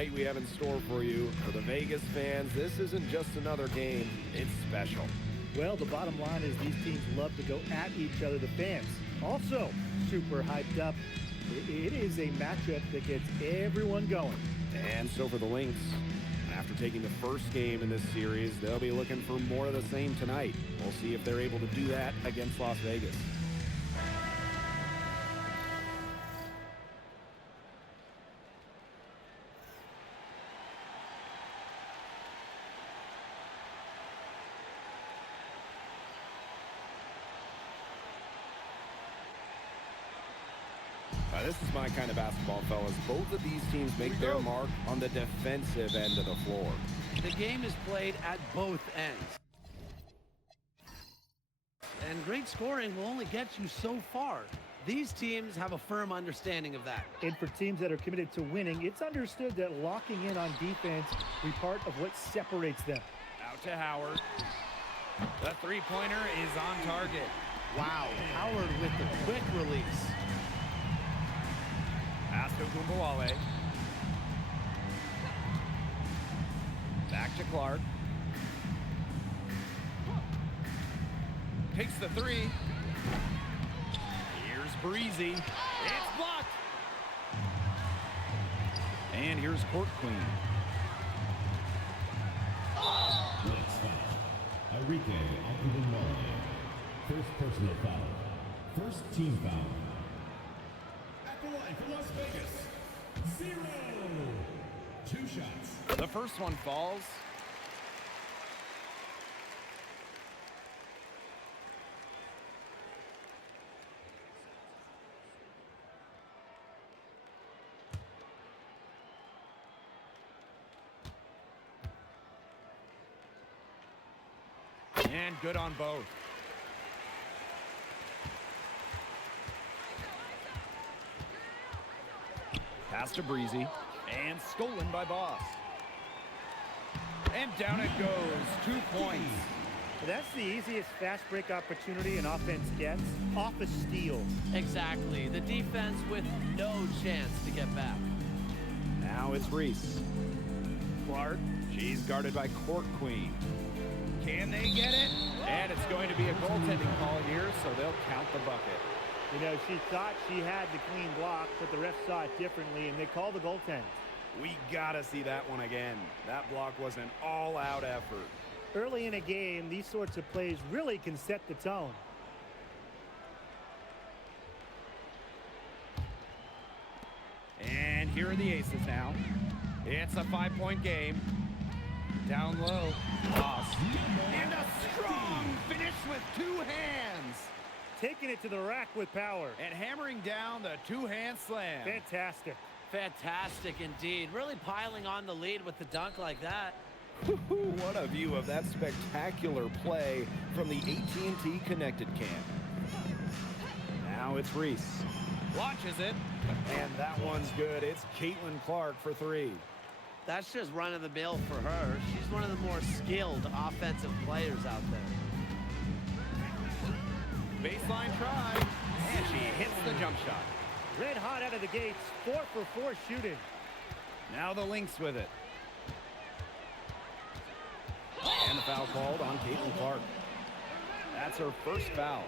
night we have in store for you. For the Vegas fans, this isn't just another game, it's special. Well, the bottom line is these teams love to go at each other, the fans. Also, super hyped up. It is a matchup that gets everyone going. And so for the Lynx, after taking the first game in this series, they'll be looking for more of the same tonight. We'll see if they're able to do that against Las Vegas. This is my kind of basketball, fellas. Both of these teams make their mark on the defensive end of the floor. The game is played at both ends. And great scoring will only get you so far. These teams have a firm understanding of that. And for teams that are committed to winning, it's understood that locking in on defense will be part of what separates them. Out to Howard. The three-pointer is on target. Wow, Howard with the quick release. Pass to Gumbawale. Back to Clark. Takes the three. Here's Breezy. It's blocked. And here's Court Queen. Next foul. Enrique Gumbawale. First personal foul. First team foul. At the line for Las Vegas. 0. 2 shots. The first one falls. And good on both. Pass to Breezy. And stolen by Boss. And down it goes. 2 points. That's the easiest fast break opportunity an offense gets, off a steal. Exactly. The defense with no chance to get back. Now it's Reese. Clark, she's guarded by Court Queen. Can they get it? And it's going to be a goaltending call here, so they'll count the bucket. You know, she thought she had the clean block, but the ref saw it differently, and they called the goaltend. We gotta see that one again. That block was an all-out effort. Early in a game, these sorts of plays really can set the tone. And here are the Aces now. It's a 5-point game. Down low. Boss. And a strong finish with 2 hands. Taking it to the rack with power. And hammering down the 2-hand slam. Fantastic. Fantastic indeed. Really piling on the lead with the dunk like that. What a view of that spectacular play from the AT&T Connected Cam. Now it's Reese. Launches it. And that one's good. It's Caitlin Clark for 3. That's just run of the mill for her. She's one of the more skilled offensive players out there. Baseline try. And she hits the jump shot. Red hot out of the gates, 4 for 4 shooting. Now the Lynx with it. And the foul called on Caitlin Clark. That's her first foul.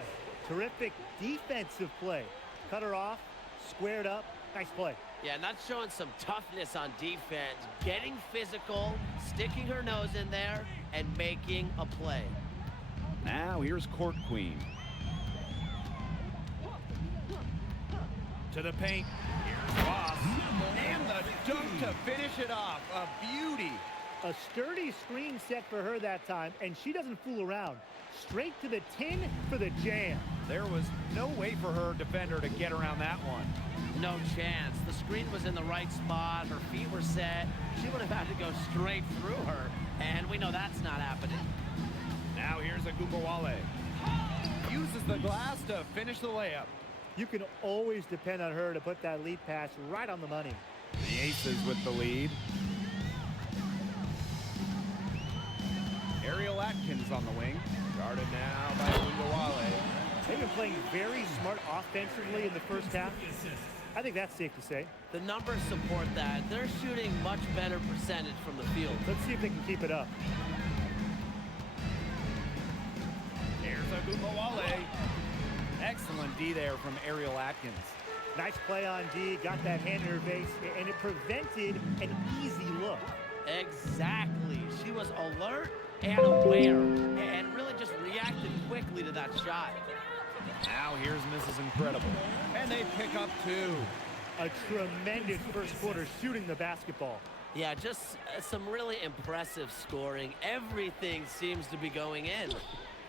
Terrific defensive play. Cut her off, squared up, nice play. Yeah, not showing some toughness on defense. Getting physical, sticking her nose in there, and making a play. Now here's Court Queen. To the paint. Here's Boss. And the dunk to finish it off. A beauty. A sturdy screen set for her that time, and she doesn't fool around. Straight to the tin for the jam. There was no way for her defender to get around that one. No chance. The screen was in the right spot. Her feet were set. She would have had to go straight through her, and we know that's not happening. Now here's a Gumbawale. Uses the glass to finish the layup. You can always depend on her to put that lead pass right on the money. The Aces with the lead. Ariel Atkins on the wing. Guarded now by Gumbawale. They've been playing very smart offensively in the first half. I think that's safe to say. The numbers support that. They're shooting much better percentage from the field. Let's see if they can keep it up. Here's Ogunbowale. Excellent D there from Ariel Atkins. Nice play on D, got that hand in her face, and it prevented an easy look. Exactly. She was alert and aware and really just reacted quickly to that shot. Now here's Mrs. Incredible. And they pick up 2. A tremendous first quarter shooting the basketball. Yeah, just some really impressive scoring. Everything seems to be going in.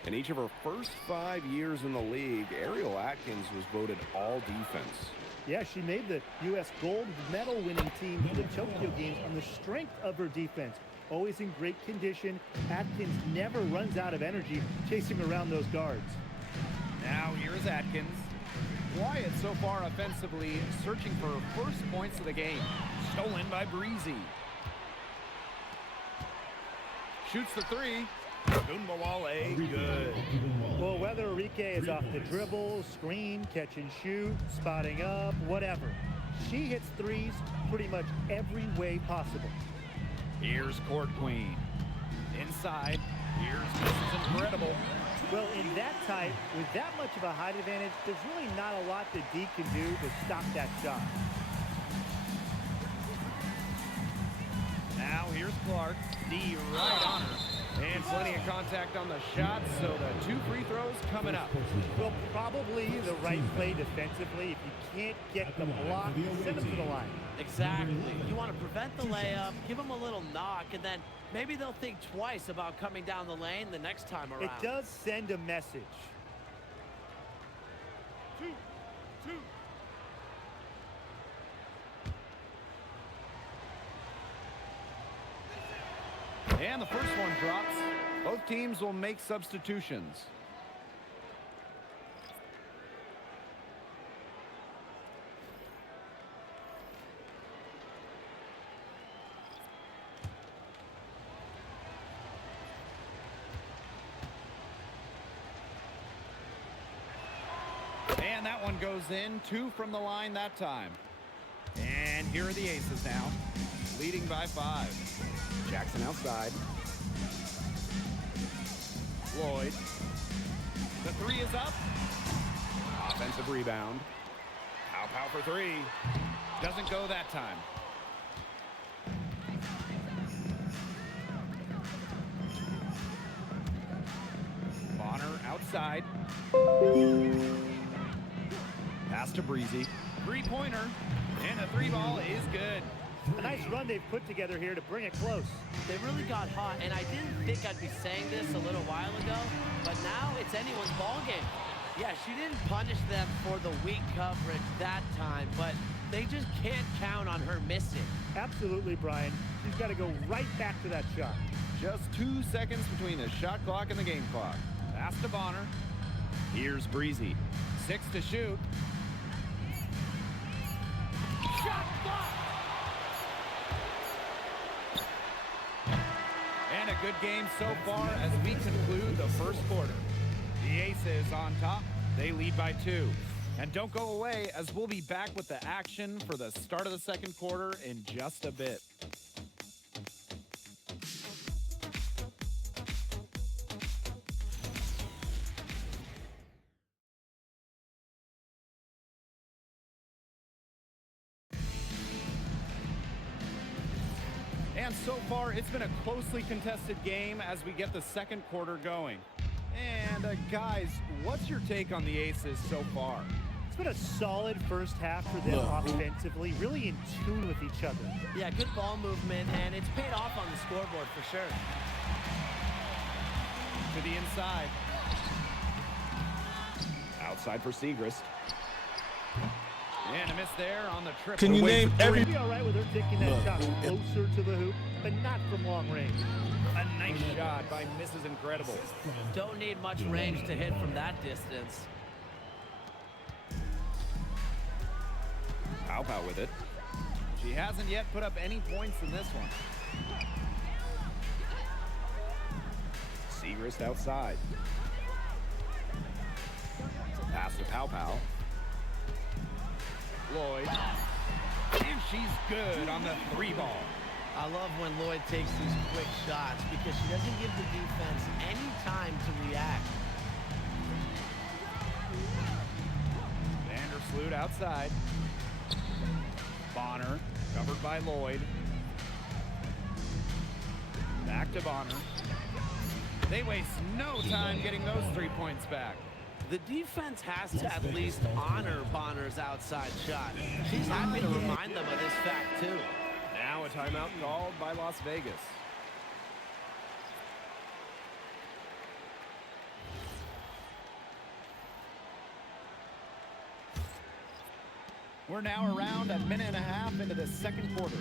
In each of her first 5 years in the league, Ariel Atkins was voted all defense. Yeah, she made the U.S. gold medal winning team for the Tokyo Games on the strength of her defense. Always in great condition. Atkins never runs out of energy chasing around those guards. Now here's Atkins. Wyatt so far offensively searching for first points of the game. Stolen by Breezy. Shoots the 3. Ogunbowale, good. Well, whether Enrique is off the dribble, screen, catch and shoot, spotting up, whatever, she hits threes pretty much every way possible. Here's Court Queen. Inside, here's Mrs. Incredible. Well, in that tight, with that much of a height advantage, there's really not a lot that D can do to stop that shot. Now here's Clark. D right on her. And plenty of contact on the shot, so the 2 free throws coming up. Well, probably the right play defensively. If you can't get the block, send them to the line. Exactly. You want to prevent the layup, give them a little knock, and then maybe they'll think twice about coming down the lane the next time around. It does send a message. 2, 2. And the first one drops. Both teams will make substitutions. And that one goes in. 2 from the line that time. And here are the Aces now, leading by 5. Jackson outside. Lloyd. The 3 is up. Offensive rebound. Pow for 3. Doesn't go that time. Bonner outside. Pass to Breezy. 3-pointer. And the 3 ball is good. A nice run they've put together here to bring it close. They really got hot, and I didn't think I'd be saying this a little while ago, but now it's anyone's ball game. Yeah, she didn't punish them for the weak coverage that time, but they just can't count on her missing. Absolutely, Brian. She's got to go right back to that shot. Just 2 seconds between the shot clock and the game clock. Pass to Bonner. Here's Breezy. 6 to shoot. Shot blocked! And a good game so far as we conclude the first quarter. The Aces on top. They lead by 2. And don't go away, as we'll be back with the action for the start of the second quarter in just a bit. And so far, it's been a closely contested game as we get the second quarter going. And guys, what's your take on the Aces so far? It's been a solid first half for them offensively, really in tune with each other. Yeah, good ball movement, and it's paid off on the scoreboard for sure. To the inside. Outside for Segrist. And a miss there on the trip. Can you name every... Be all right with her taking that shot closer to the hoop, but not from long range. A nice shot by Mrs. Incredible. Don't need much range to hit from that distance. Pow with it. She hasn't yet put up any points in this one. Segrist outside. Pass to Pow. Lloyd. And she's good on the 3-ball. I love when Lloyd takes these quick shots because she doesn't give the defense any time to react. Vandersloot outside. Bonner, covered by Lloyd. Back to Bonner. They waste no time getting those 3 points back. The defense has to at least honor Bonner's outside shot. She's happy to remind them of this fact, too. Now a timeout called by Las Vegas. We're now around a minute and a half into the second quarter.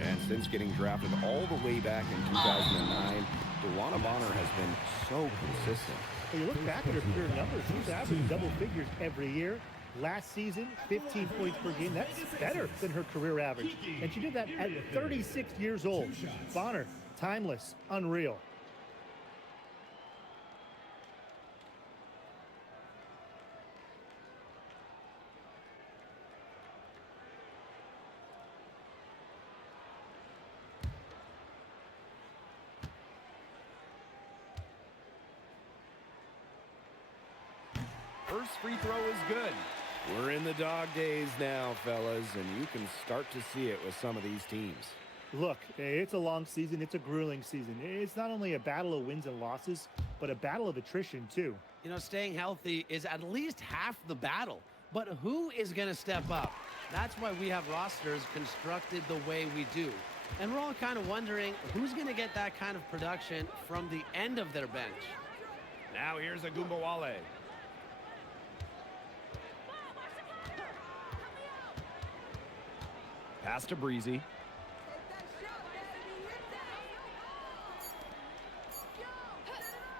And since getting drafted all the way back in 2009, DeWanna Bonner has been so consistent. When you look back at her career numbers, she's averaged double figures every year. Last season, 15 points per game. That's better than her career average. And she did that at 36 years old. Bonner, timeless, unreal. First free throw is good. We're in the dog days now, fellas, and you can start to see it with some of these teams. Look, it's a long season. It's a grueling season. It's not only a battle of wins and losses, but a battle of attrition, too. You know, staying healthy is at least half the battle. But who is going to step up? That's why we have rosters constructed the way we do. And we're all kind of wondering who's going to get that kind of production from the end of their bench. Now here's Agumbawale. Pass to Breezy.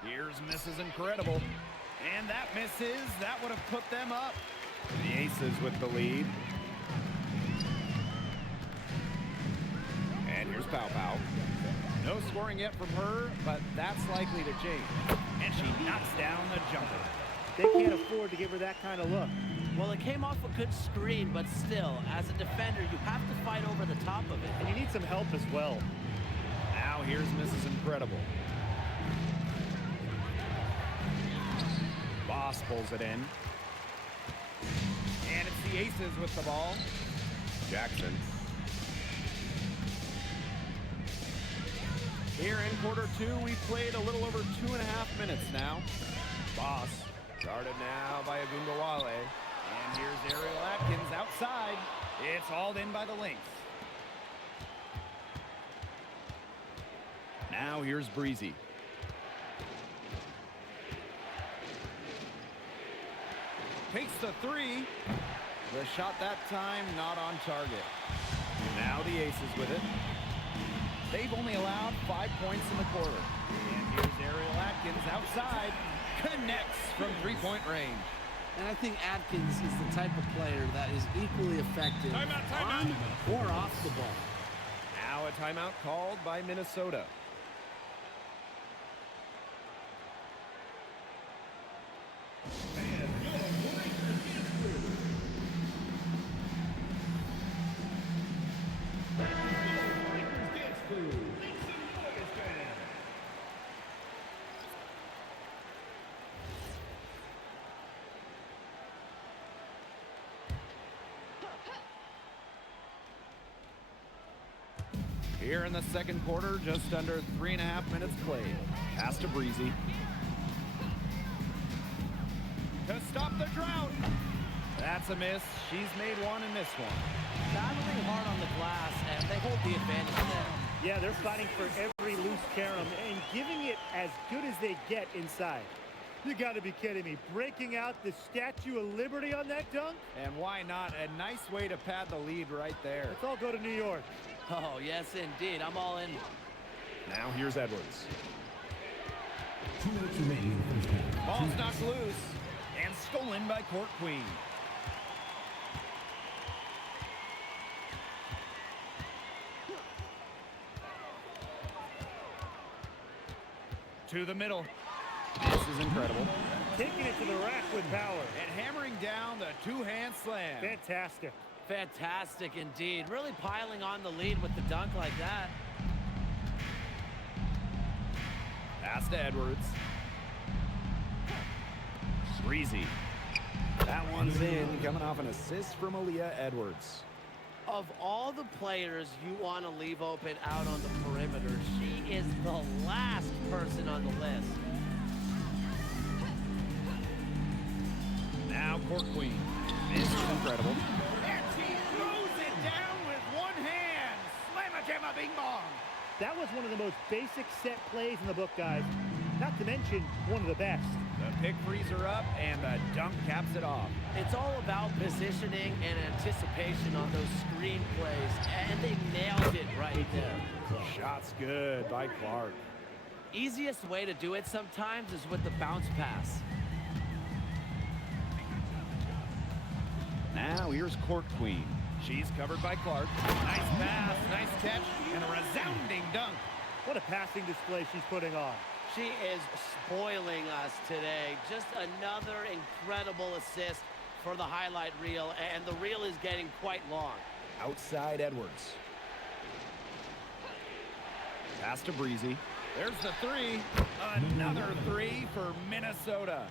Here's Mrs. Incredible. And that misses. That would have put them up. The Aces with the lead. And here's Pow Pow. No scoring yet from her, but that's likely to change. And she knocks down the jumper. They can't afford to give her that kind of look. Well, it came off a good screen, but still, as a defender, you have to fight over the top of it. And you need some help as well. Now here's Mrs. Incredible. Boss pulls it in. And it's the Aces with the ball. Jackson. Here in quarter two, we've played a little over 2.5 minutes now. Boss guarded now by Agumbawale. And here's Ariel Atkins outside. It's hauled in by the Lynx. Now here's Breezy. Takes the three. The shot that time not on target. Now the Aces with it. They've only allowed 5 points in the quarter. And here's Ariel Atkins outside. Connects from three-point range. And I think Atkins is the type of player that is equally effective on or off the ball. Now a timeout called by Minnesota. Here in the second quarter, just under 3.5 minutes played. Pass to Breezy. To stop the drought. That's a miss. She's made one and missed one. Battling hard on the glass, and they hold the advantage there. Yeah, they're fighting for every loose carom and giving it as good as they get inside. You got to be kidding me. Breaking out the Statue of Liberty on that dunk? And why not? A nice way to pad the lead right there. Let's all go to New York. Oh, yes, indeed. I'm all in. Now here's Edwards. 2 minutes remaining in the first half. Ball's knocked loose and stolen by Court Queen. To the middle. This is incredible. Taking it to the rack with power. And hammering down the two-hand slam. Fantastic. Fantastic indeed. Really piling on the lead with the dunk like that. Pass to Edwards. Breezy. That one's in, coming off an assist from Aaliyah Edwards. Of all the players you want to leave open out on the perimeter, she is the last person on the list. Now Court Queen. This is incredible. And she throws it down with one hand. Slamma-jamma bing bong. That was one of the most basic set plays in the book, guys. Not to mention one of the best. The pick frees her up, and the dunk caps it off. It's all about positioning and anticipation on those screen plays, and they nailed it right there. Shot's good by Clark. Easiest way to do it sometimes is with the bounce pass. Now here's Court Queen. She's covered by Clark. Nice pass, nice catch, and a resounding dunk. What a passing display she's putting on. She is spoiling us today. Just another incredible assist for the highlight reel, and the reel is getting quite long. Outside Edwards. Pass to Breezy. There's the three. Another three for Minnesota.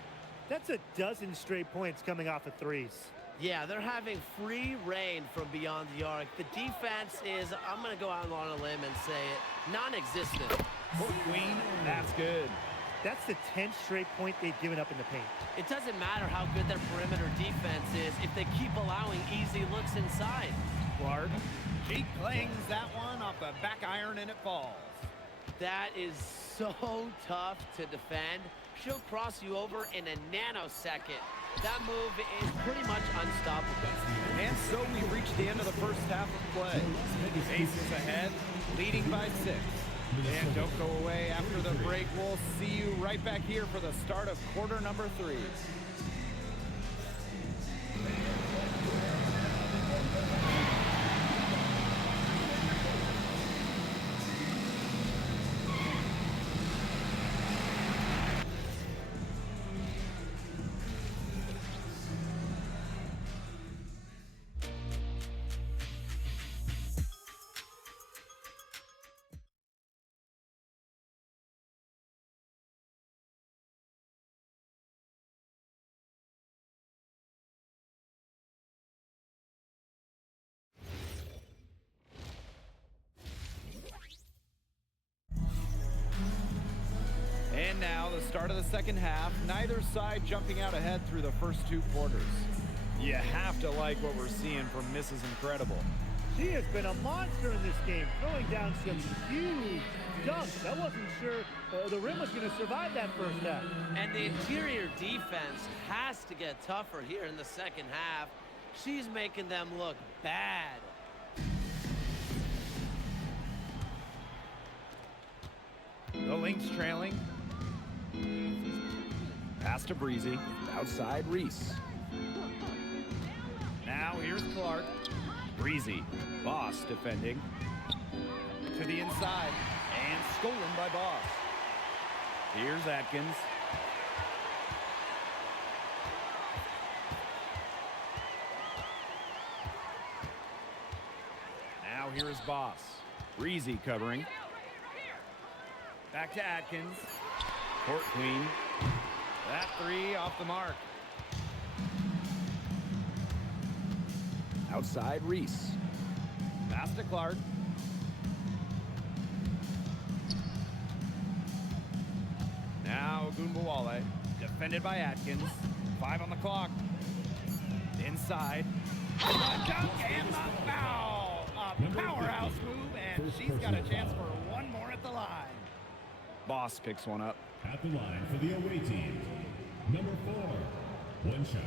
That's a dozen straight points coming off of threes. Yeah, they're having free reign from beyond the arc. The defense is, I'm going to go out on a limb and say it, non-existent. Court Queen, that's good. That's the 10th straight point they've given up in the paint. It doesn't matter how good their perimeter defense is if they keep allowing easy looks inside. Clark, she clings that one off the back iron and it falls. That is so tough to defend. She'll cross you over in a nanosecond. That move is pretty much unstoppable. And so we reached the end of the first half of play. Aces ahead, leading by 6. And don't go away after the break. We'll see you right back here for the start of quarter number 3. And now the start of the second half. Neither side jumping out ahead through the first 2 quarters. You have to like what we're seeing from Mrs. Incredible. She has been a monster in this game, throwing down some huge dunks. I wasn't sure the rim was going to survive that first half. And the interior defense has to get tougher here in the second half. She's making them look bad. The Lynx trailing. Pass to Breezy. Outside Reese. Now here's Clark. Breezy. Boss defending. To the inside. And stolen by Boss. Here's Atkins. Now here's Boss. Breezy covering. Back to Atkins. Court Queen. That 3 off the mark. Outside Reese. Pass to Clark. Now Ogunbowale. Defended by Atkins. 5 on the clock. Inside. The dunk and the foul. A powerhouse move, and she's got a chance for one more at the line. Boss picks one up. At the line for the away team, number 4, one shot.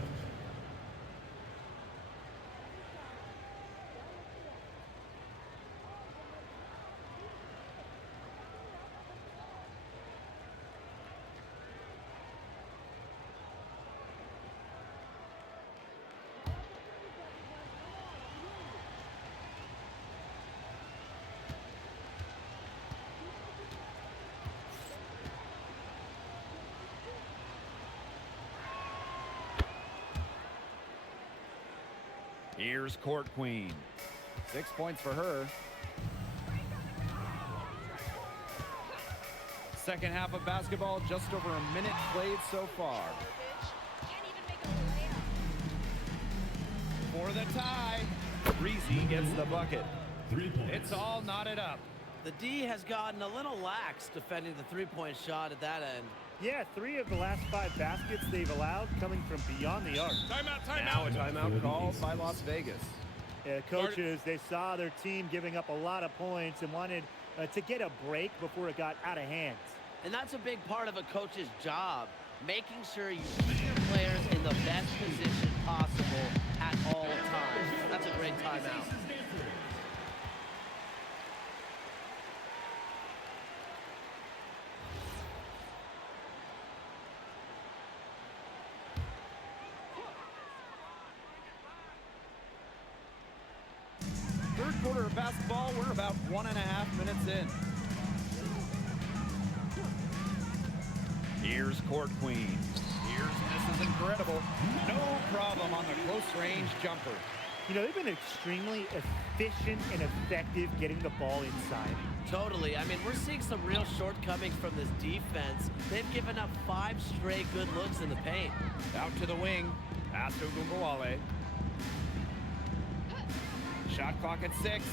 Here's Court Queen. 6 points for her. Second half of basketball, just over a minute played so far. For the tie, Breezy gets the bucket. 3 points. It's all knotted up. The D has gotten a little lax defending the three-point shot at that end. Yeah, 3 of the last 5 baskets they've allowed coming from beyond the arc. Now a timeout called by Las Vegas. Yeah, coaches, they saw their team giving up a lot of points and wanted to get a break before it got out of hands. And that's a big part of a coach's job, making sure you keep your players in the best position possible at all times. That's a great timeout. Third quarter of basketball, we're about 1.5 minutes in. Here's Court Queen. This is incredible. No problem on the close range jumper. You know, they've been extremely efficient and effective getting the ball inside. Totally. I mean, we're seeing some real shortcomings from this defense. They've given up 5 straight good looks in the paint. Out to the wing. Pass to Ogunbowale. Shot clock at 6.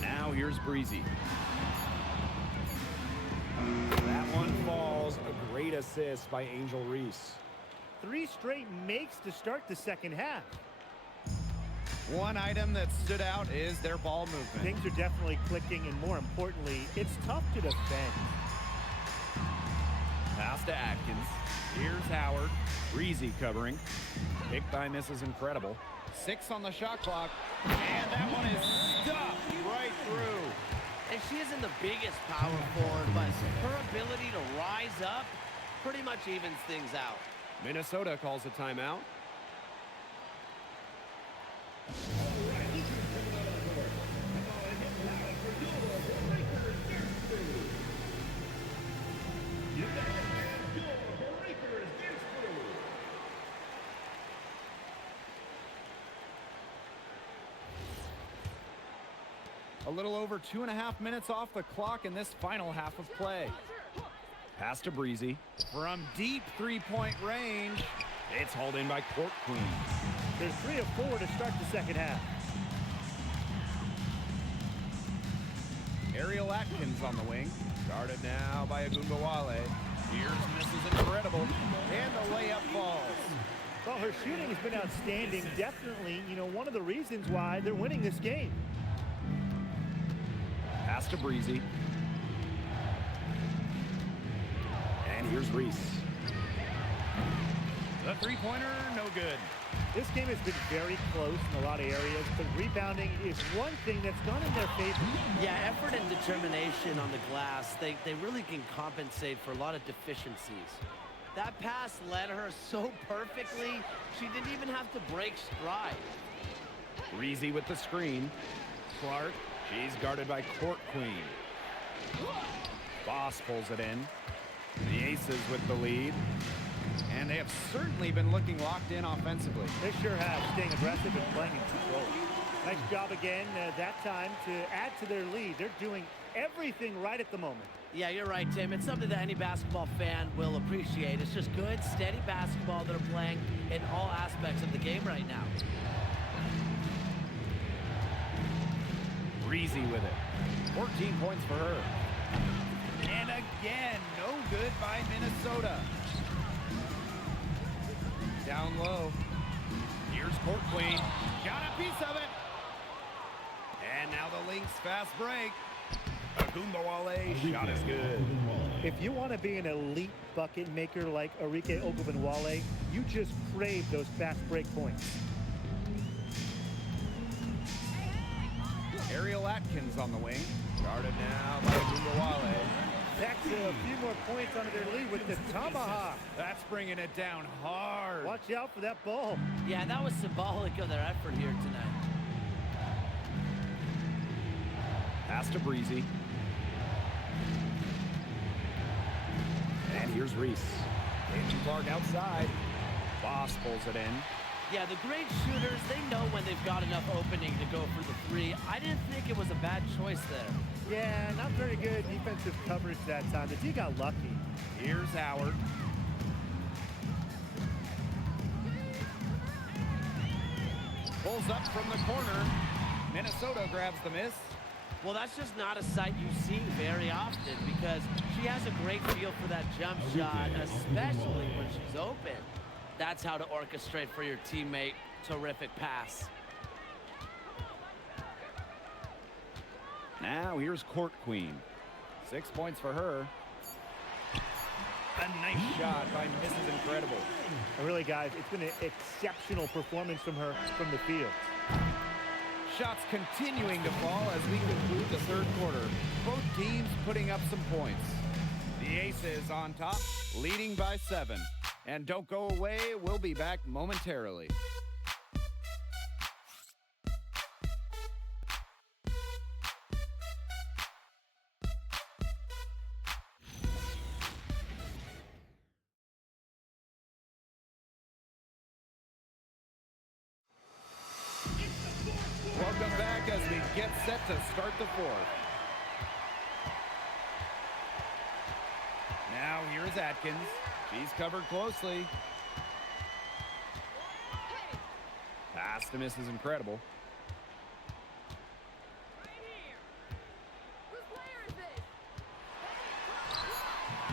Now here's Breezy. That one falls. A great assist by Angel Reese. 3 straight makes to start the second half. One item that stood out is their ball movement. Things are definitely clicking, and more importantly, it's tough to defend. Pass to Atkins. Here's Howard. Breezy covering. Pick by Mrs. Incredible. 6 on the shot clock. And that one is stuffed right through. And she isn't the biggest power forward, but her ability to rise up pretty much evens things out. Minnesota calls a timeout. A little over 2.5 minutes off the clock in this final half of play. Pass to Breezy. From deep three-point range, it's hauled in by Court Queen. There's 3 of 4 to start the second half. Ariel Atkins on the wing. Guarded now by Ogunbowale. Here's Mrs. Incredible. And the layup falls. Well, her shooting has been outstanding. Definitely, you know, one of the reasons why they're winning this game. Pass to Breezy. And here's Reese. The three-pointer, no good. This game has been very close in a lot of areas, but rebounding is one thing that's gone in their favor. Yeah, effort and determination on the glass, they really can compensate for a lot of deficiencies. That pass led her so perfectly, she didn't even have to break stride. Breezy with the screen. Clark. She's guarded by Court Queen. Boss pulls it in. The Aces with the lead. And they have certainly been looking locked in offensively. They sure have, staying aggressive and playing in control. Nice job again that time to add to their lead. They're doing everything right at the moment. Yeah, you're right, Tim. It's something that any basketball fan will appreciate. It's just good, steady basketball that are playing in all aspects of the game right now. Breezy with it. 14 points for her. And again, no good by Minnesota. Down low. Here's Court Queen. Got a piece of it. And now the Lynx fast break. Ogunbowale shot is good. If you want to be an elite bucket maker like Arike Ogunbowale, you just crave those fast break points. Ariel Atkins on the wing. Guarded now by Ogunbowale. That's a few more points under their lead with the tomahawk. That's bringing it down hard. Watch out for that ball. Yeah, that was symbolic of their effort here tonight. Pass to Breezy. And here's Reese. Clark outside. Boss pulls it in. Yeah, the great shooters, they know when they've got enough opening to go for the three. I didn't think it was a bad choice there. Yeah, not very good defensive coverage that time. The D got lucky. Here's Howard. Pulls up from the corner. Minnesota grabs the miss. Well, that's just not a sight you see very often because she has a great feel for that jump shot, especially when she's open. That's how to orchestrate for your teammate. Terrific pass. Now here's Court Queen. 6 points for her. A nice shot by Mrs. Incredible. Really, guys, it's been an exceptional performance from her from the field. Shots continuing to fall as we conclude the third quarter. Both teams putting up some points. The Aces on top, leading by 7. And don't go away, we'll be back momentarily. Welcome back as we get set to start the fourth. Now here's Atkins. She's covered closely. Pass to Mrs. Incredible.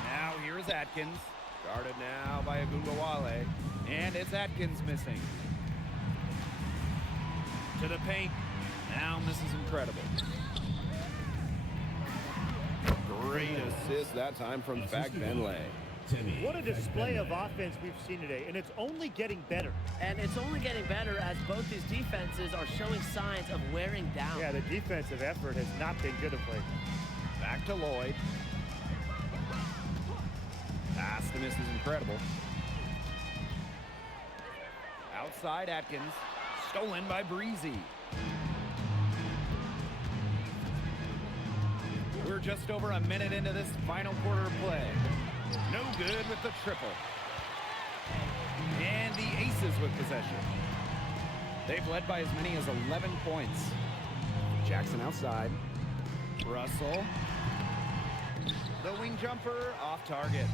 Now here's Atkins. Guarded now by Agungawale. And it's Atkins missing. To the paint. Now Mrs. Incredible. Great assist that time from Fag Benlay. What a display of offense we've seen today, and it's only getting better. And it's only getting better as both these defenses are showing signs of wearing down. Yeah, the defensive effort has not been good of late. Back to Lloyd. Pass to Mrs. Incredible. Outside Atkins. Stolen by Breezy. We're just over a minute into this final quarter of play. No good with the triple. And the Aces with possession. They've led by as many as 11 points. Jackson outside. Russell. The wing jumper off target.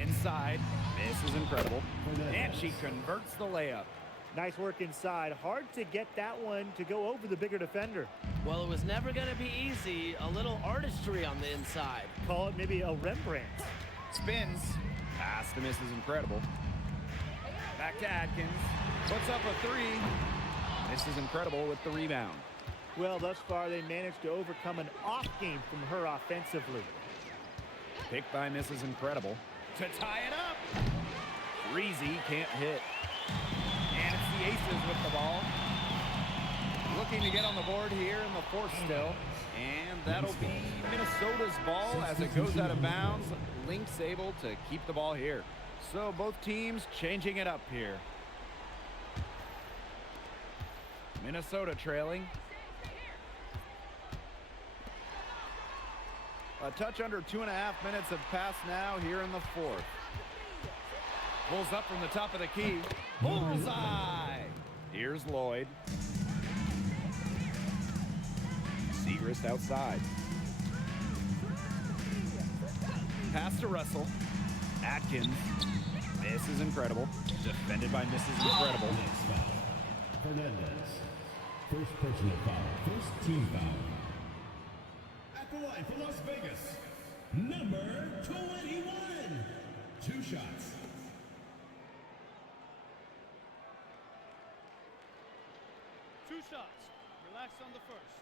Inside. This is Incredible. And she converts the layup. Nice work inside. Hard to get that one to go over the bigger defender. Well, it was never going to be easy. A little artistry on the inside. Call it maybe a Rembrandt. Spins. Pass to Mrs. Incredible. Back to Atkins. Puts up a three. Mrs. Incredible with the rebound. Well, thus far, they managed to overcome an off game from her offensively. Picked by Mrs. Incredible. To tie it up. Breezy can't hit. And it's the Aces with the ball. Looking to get on the board here in the fourth still. And that'll be Minnesota's ball as it goes out of bounds. Lynx able to keep the ball here. So both teams changing it up here. Minnesota trailing. A touch under 2.5 minutes have passed now here in the fourth. Pulls up from the top of the key. Bullseye! Here's Lloyd. Segrist outside. Pass to Russell. Atkins. This is Incredible. Defended by Mrs. Incredible. Next foul. Fernandez. First personal foul. First team foul. At the line for Las Vegas, number 21. 2 shots. Two shots. Relax on the first.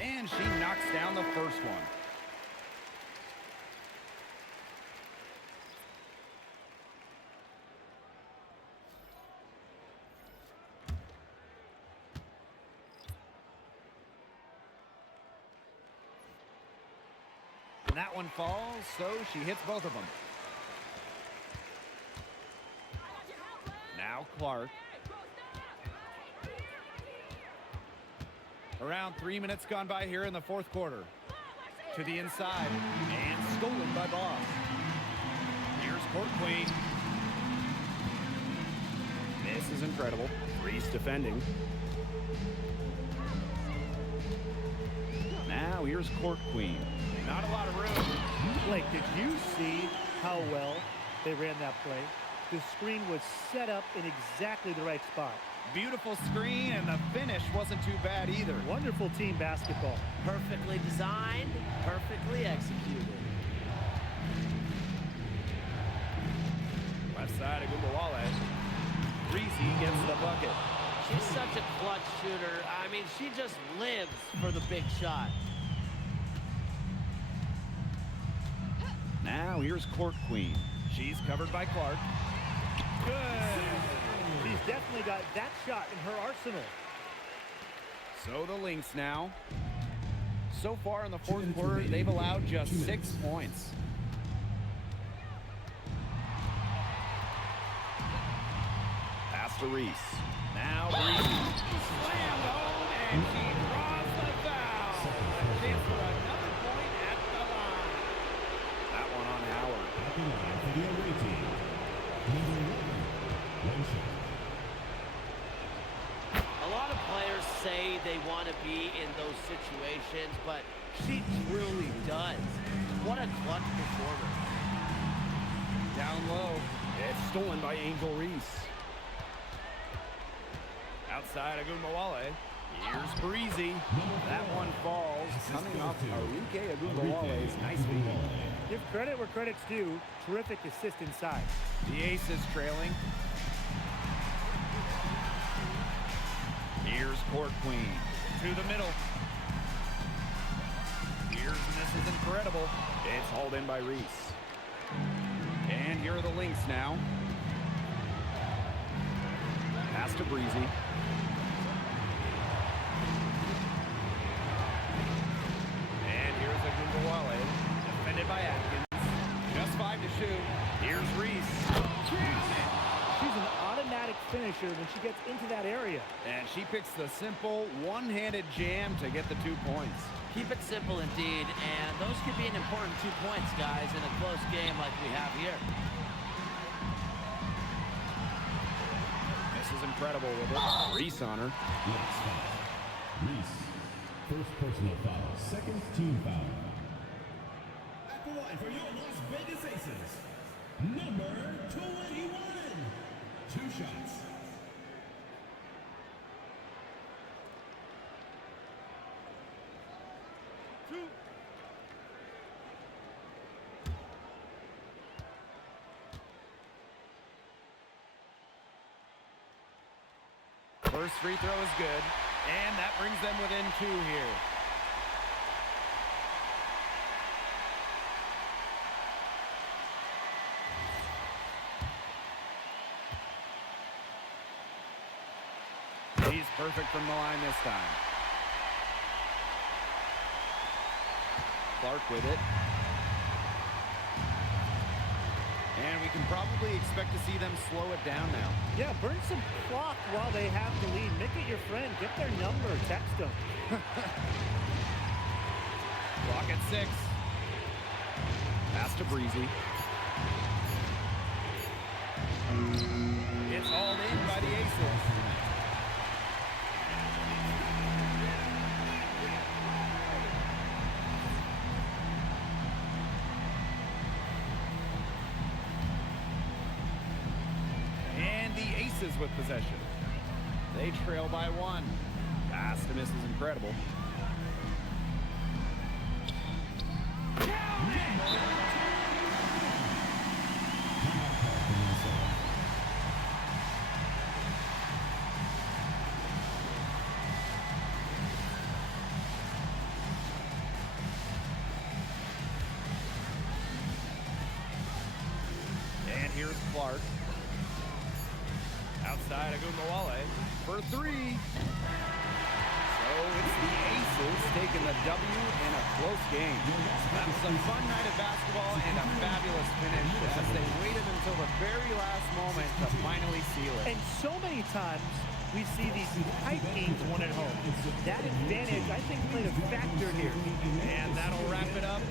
And she knocks down the first one. And that one falls, so she hits both of them. Now Clark. Around 3 minutes gone by here in the fourth quarter. To the inside, and stolen by Bob. Here's Court Queen. This is incredible. Reese defending. Now here's Court Queen. Not a lot of room. Blake, did you see how well they ran that play? The screen was set up in exactly the right spot. Beautiful screen, and the finish wasn't too bad either. Wonderful team basketball. Perfectly designed, perfectly executed. Left side of Gumbawale. Reese gets the bucket. She's such a clutch shooter. I mean, she just lives for the big shot. Now here's Court Queen. She's covered by Clark. Good. She's definitely got that shot in her arsenal. So the Lynx now. So far in the fourth quarter, they've allowed just 6 points. Pass to Reese. Now Reese slammed home, and she draws the foul. A chance for another point at the line. That one on Howard. At the line for the away team. Number 1, one shot. A lot of players say they want to be in those situations, but she truly does. What a clutch performer. Down low. It's stolen by Angel Reese. Outside of Gumbawale. Here's Breezy. That one falls. Coming off Arike Agumbawale's nice feed. Give credit where credit's due. Terrific assist inside. The Aces trailing. Here's Court Queen. To the middle. Here's This is incredible. It's hauled in by Reese. And here are the Lynx now. Pass to Breezy. And here's a Gumbawale. Defended by Atkins. Just 5 to shoot. Here's Reese. She's an automatic finisher when she gets into that area. And she picks the simple one-handed jam to get the 2 points. Keep it simple indeed, and those could be an important 2 points, guys, in a close game like we have here. This is incredible with it. Reese on her. Lynx foul. Reese. First personal foul. Second team foul. At the line for your Las Vegas Aces. Number 21. 2 shots. First free throw is good, and that brings them within 2 here. He's perfect from the line this time. Clark with it. And we can probably expect to see them slow it down now. Yeah, burn some clock while they have the lead. Make it your friend. Get their number. Text them. Clock at 6. Pass to Breezy. It's hauled in by the Aces. And the Aces with possession. They trail by 1. Pass to Miss is incredible. And here's Clark. Outside of Gumbawale for 3. So it's the Aces taking the W in a close game. That was a fun night of basketball and a fabulous finish as they waited until the very last moment to finally seal it. And so many times, we see these tight games won at home. That advantage, I think, played a factor here. And that'll wrap it up.